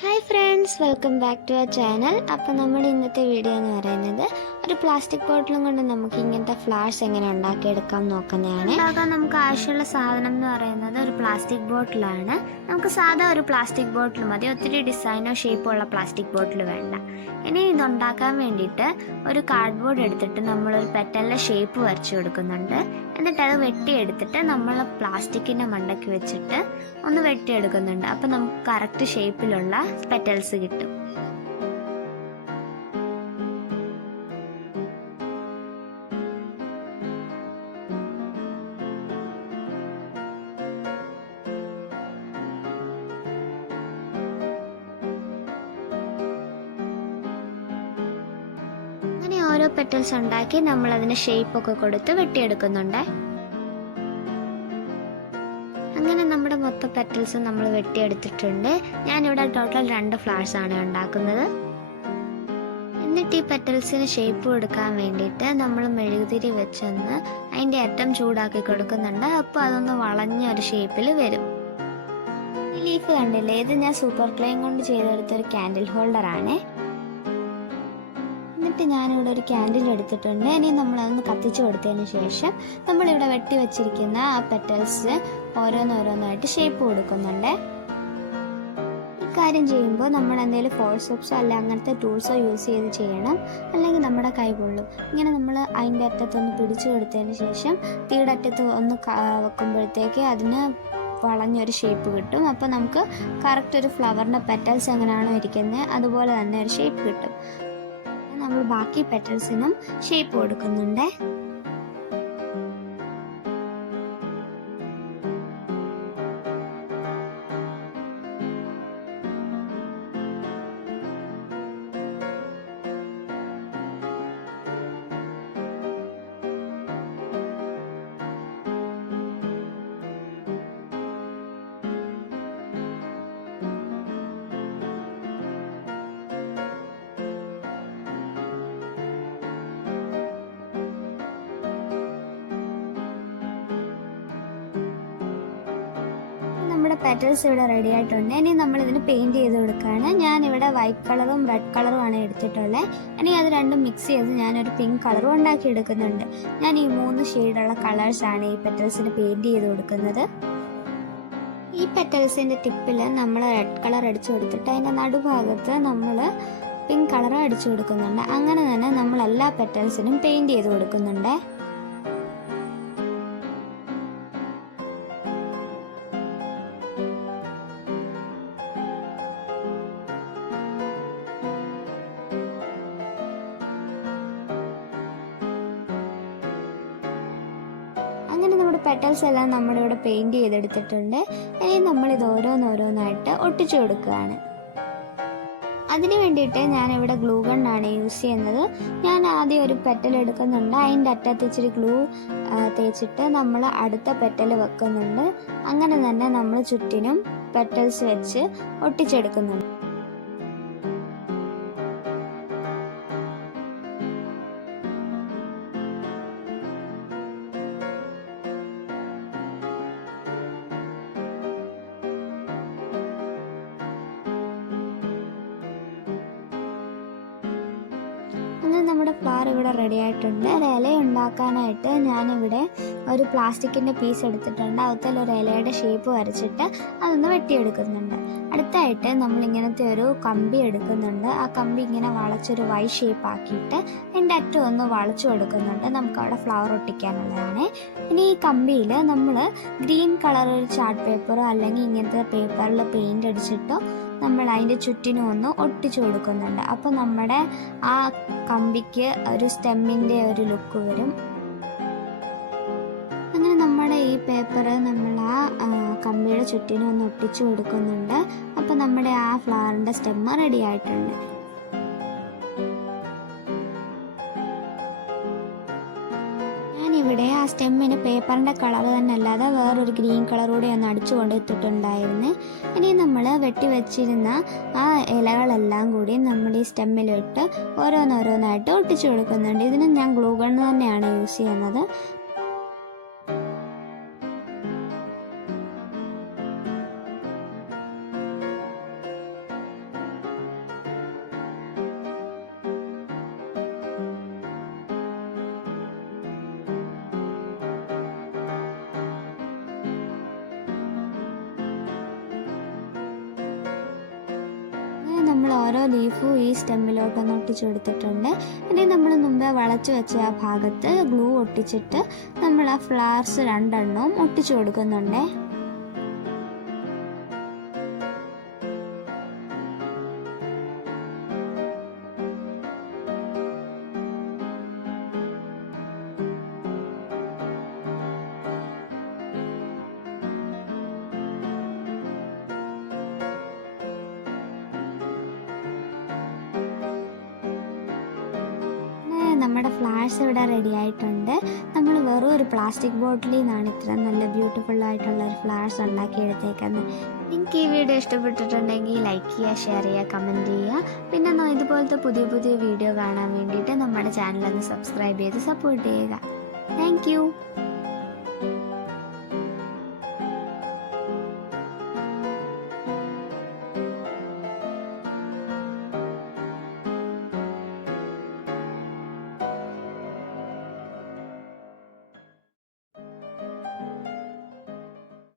Hi friends, welcome back to our channel. അപ്പോൾ നമ്മുടെ ഇന്നത്തെ വീഡിയോ എന്ന് പറയുന്നത് ഒരു പ്ലാസ്റ്റിക് ബോട്ടിലും കൊണ്ട് നമുക്ക് ഇങ്ങനത്തെ ഫ്ലവേഴ്സ് എങ്ങനെ ഉണ്ടാക്കിയെടുക്കാം നോക്കുന്നതാണ്. ഉണ്ടാക്കാൻ നമുക്ക് ആവശ്യമുള്ള സാധനം എന്ന് പറയുന്നത് ഒരു പ്ലാസ്റ്റിക് ബോട്ടിലാണ്. നമുക്ക് സാധാ ഒരു പ്ലാസ്റ്റിക് ബോട്ടിൽ മതി, ഒത്തിരി ഡിസൈനോ ഷേപ്പോ ഉള്ള പ്ലാസ്റ്റിക് ബോട്ടിൽ വേണ്ട. ഇനി ഇതുണ്ടാക്കാൻ വേണ്ടിയിട്ട് ഒരു കാർഡ്ബോർഡ് എടുത്തിട്ട് നമ്മളൊരു പെറ്റലിൻ്റെ ഷേപ്പ് വരച്ചു കൊടുക്കുന്നുണ്ട്. എന്നിട്ട് അത് വെട്ടിയെടുത്തിട്ട് നമ്മൾ പ്ലാസ്റ്റിക്കിൻ്റെ മണ്ടയ്ക്ക് വെച്ചിട്ട് ഒന്ന് വെട്ടിയെടുക്കുന്നുണ്ട്. അപ്പം നമുക്ക് കറക്റ്റ് ഷേപ്പിലുള്ള പെറ്റൽസ് കിട്ടും. അങ്ങനെ ഓരോ പെറ്റൽസ് ഉണ്ടാക്കി നമ്മൾ അതിന് ഷേപ്പൊക്കെ കൊടുത്ത് വെട്ടിയെടുക്കുന്നുണ്ട്. അങ്ങനെ നമ്മുടെ മൊത്തം പെറ്റൽസ് നമ്മൾ വെട്ടിയെടുത്തിട്ടുണ്ട്. ഞാനിവിടെ ടോട്ടൽ 2 ഫ്ലവേഴ്സ് ആണ് ഉണ്ടാക്കുന്നത്. എന്നിട്ട് ഈ പെറ്റൽസിന് ഷേപ്പ് കൊടുക്കാൻ വേണ്ടിയിട്ട് നമ്മൾ മെഴുകുതിരി വെച്ചൊന്ന് അതിൻ്റെ അറ്റം ചൂടാക്കി കൊടുക്കുന്നുണ്ട്. അപ്പോൾ അതൊന്ന് വളഞ്ഞ ഒരു ഷേപ്പിൽ വരും. ഈ ലീഫ് കണ്ടില്ലേ, ഇത് ഞാൻ സൂപ്പർ ക്ലേയും കൊണ്ട് ചെയ്തെടുത്തൊരു ക്യാൻഡിൽ ഹോൾഡറാണ്. എന്നിട്ട് ഞാനിവിടെ ഒരു ക്യാൻഡിൽ എടുത്തിട്ടുണ്ട്. ഇനി നമ്മളതൊന്ന് കത്തിച്ചു കൊടുത്തതിന് ശേഷം നമ്മളിവിടെ വെട്ടി വെച്ചിരിക്കുന്ന ആ പെറ്റൽസ് ഓരോന്നോരോന്നായിട്ട് ഷേപ്പ് കൊടുക്കുന്നുണ്ട്. ഇക്കാര്യം ചെയ്യുമ്പോൾ നമ്മൾ എന്തെങ്കിലും ഫോഴ്സപ്സോ അല്ല അങ്ങനത്തെ ടൂൾസോ യൂസ് ചെയ്ത് ചെയ്യണം, അല്ലെങ്കിൽ നമ്മുടെ കൈ പൊള്ളും. ഇങ്ങനെ നമ്മൾ അതിൻ്റെ അറ്റത്തൊന്ന് പിടിച്ചു കൊടുത്തതിന് ശേഷം തീയുടെ അറ്റത്ത് ഒന്ന് വെക്കുമ്പോഴത്തേക്ക് അതിന് വളഞ്ഞൊരു ഷേപ്പ് കിട്ടും. അപ്പോൾ നമുക്ക് കറക്റ്റ് ഒരു ഫ്ലവറിൻ്റെ പെറ്റൽസ് എങ്ങനെയാണോ ഇരിക്കുന്നത് അതുപോലെ തന്നെ ഒരു ഷേപ്പ് കിട്ടും. നമ്മൾ ബാക്കി പെറ്റൽസിനും ഷേപ്പ് കൊടുക്കുന്നുണ്ട്. നമ്മുടെ പെറ്റൽസ് ഇവിടെ റെഡി ആയിട്ടുണ്ട്. ഇനി നമ്മളിതിന് പെയിൻറ് ചെയ്ത് കൊടുക്കുകയാണ്. ഞാനിവിടെ വൈറ്റ് കളറും റെഡ് കളറുമാണ് എടുത്തിട്ടുള്ളത്. ഇനി അത് രണ്ടും മിക്സ് ചെയ്ത് ഞാനൊരു പിങ്ക് കളറും ഉണ്ടാക്കി എടുക്കുന്നുണ്ട്. ഞാൻ ഈ 3 ഷെയ്ഡുള്ള കളേഴ്സാണ് ഈ പെറ്റൽസിന് പെയിൻറ് ചെയ്ത് കൊടുക്കുന്നത്. ഈ പെറ്റൽസിൻ്റെ ടിപ്പിൽ നമ്മൾ റെഡ് കളർ അടിച്ചു കൊടുത്തിട്ട് അതിൻ്റെ നടുഭാഗത്ത് നമ്മൾ പിങ്ക് കളർ അടിച്ചു കൊടുക്കുന്നുണ്ട്. അങ്ങനെ തന്നെ നമ്മൾ എല്ലാ പെറ്റൽസിനും പെയിൻറ് ചെയ്ത് കൊടുക്കുന്നുണ്ട്. അങ്ങനെ നമ്മുടെ പെറ്റൽസ് എല്ലാം നമ്മളിവിടെ പെയിൻറ് ചെയ്തെടുത്തിട്ടുണ്ട്. ഇനി നമ്മളിത് ഓരോന്നോരോന്നായിട്ട് ഒട്ടിച്ചു കൊടുക്കുകയാണ്. അതിന് വേണ്ടിയിട്ട് ഞാനിവിടെ ഗ്ലൂ ഗണ്ണാണ് യൂസ് ചെയ്യുന്നത്. ഞാൻ ആദ്യം ഒരു പെറ്റൽ എടുക്കുന്നുണ്ട്, അതിൻ്റെ അറ്റത്ത് ഇച്ചിരി ഗ്ലൂ തേച്ചിട്ട് നമ്മൾ അടുത്ത പെറ്റൽ വെക്കുന്നുണ്ട്. അങ്ങനെ തന്നെ നമ്മൾ ചുറ്റിനും പെറ്റൽസ് വെച്ച് ഒട്ടിച്ചെടുക്കുന്നുണ്ട്. അങ്ങനെ നമ്മുടെ ഫ്ലവർ ഇവിടെ റെഡി ആയിട്ടുണ്ട്. ഒരു ഇല ഉണ്ടാക്കാനായിട്ട് ഞാനിവിടെ ഒരു പ്ലാസ്റ്റിക്കിൻ്റെ പീസ് എടുത്തിട്ടുണ്ട്. അതിൽ ഒരു ഇലയുടെ ഷേപ്പ് വരച്ചിട്ട് അതൊന്ന് വെട്ടിയെടുക്കുന്നുണ്ട്. അടുത്തായിട്ട് നമ്മളിങ്ങനത്തെ ഒരു കമ്പി എടുക്കുന്നുണ്ട്. ആ കമ്പി ഇങ്ങനെ വളച്ചൊരു വൈ ഷേപ്പ് ആക്കിയിട്ട് അതിൻ്റെ അറ്റം ഒന്ന് വളച്ചു കൊടുക്കുന്നുണ്ട്. നമുക്ക് അവിടെ ഫ്ലവർ ഒട്ടിക്കാനുള്ളതാണ്. ഇനി ഈ കമ്പിയിൽ നമ്മൾ ഗ്രീൻ കളർ ഒരു ചാർട്ട് പേപ്പറോ അല്ലെങ്കിൽ ഇങ്ങനത്തെ പേപ്പറിൽ പെയിൻ്റ് അടിച്ചിട്ടോ നമ്മൾ അതിൻ്റെ ചുറ്റിനും ഒന്ന് ഒട്ടിച്ചു കൊടുക്കുന്നുണ്ട്. അപ്പോൾ നമ്മുടെ ആ കമ്പിക്ക് ഒരു സ്റ്റെമ്മിൻ്റെ ഒരു ലുക്ക് വരും. അങ്ങനെ നമ്മുടെ ഈ പേപ്പർ നമ്മൾ ആ കമ്പിയുടെ ചുറ്റിനും ഒന്ന് ഒട്ടിച്ചു കൊടുക്കുന്നുണ്ട്. അപ്പോൾ നമ്മുടെ ആ ഫ്ലവറിൻ്റെ സ്റ്റെമ്മ് റെഡി ആയിട്ടുണ്ട്. ഞാനിവിടെ ആ സ്റ്റെമ്മിന് പേപ്പറിൻ്റെ കളർ തന്നെ അല്ലാതെ വേറൊരു ഗ്രീൻ കളർ കൂടെ ഒന്ന് അടിച്ചു കൊണ്ടിട്ടിട്ടുണ്ടായിരുന്നു. ഇനി നമ്മൾ വെട്ടിവെച്ചിരുന്ന ആ ഇലകളെല്ലാം കൂടി നമ്മൾ ഈ സ്റ്റെമ്മിലിട്ട് ഓരോന്നോരോന്നായിട്ട് ഒട്ടിച്ചു കൊടുക്കുന്നുണ്ട്. ഇതിന് ഞാൻ ഗ്ലൂ ഗൺ തന്നെയാണ് യൂസ് ചെയ്യുന്നത്. ഓരോ ലീഫും ഈ സ്റ്റെമ്മിലോട്ടൊന്ന് ഒട്ടിച്ചു കൊടുത്തിട്ടുണ്ട്. ഇനി നമ്മൾ മുമ്പേ വളച്ച് വെച്ച ആ ഭാഗത്ത് ഗ്ലൂ ഒട്ടിച്ചിട്ട് നമ്മൾ ആ ഫ്ലവേഴ്സ് 2 ഒട്ടിച്ചു കൊടുക്കുന്നുണ്ട്. നമ്മുടെ ഫ്ലവേഴ്സ് ഇവിടെ റെഡി ആയിട്ടുണ്ട്. നമ്മൾ വെറും ഒരു പ്ലാസ്റ്റിക് ബോട്ടിലിൽ നിന്നാണ് ഇത്ര നല്ല ബ്യൂട്ടിഫുൾ ആയിട്ടുള്ള ഒരു ഫ്ലവേഴ്സ് ഉണ്ടാക്കിയെടുത്തേക്കുന്നത്. നിങ്ങൾക്ക് ഈ വീഡിയോ ഇഷ്ടപ്പെട്ടിട്ടുണ്ടെങ്കിൽ ലൈക്ക് ചെയ്യുക, ഷെയർ ചെയ്യുക, കമൻറ്റ് ചെയ്യുക. പിന്നെ ഇതുപോലത്തെ പുതിയ പുതിയ വീഡിയോ കാണാൻ വേണ്ടിയിട്ട് നമ്മുടെ ചാനലൊന്ന് സബ്സ്ക്രൈബ് ചെയ്ത് സപ്പോർട്ട് ചെയ്യുക. താങ്ക്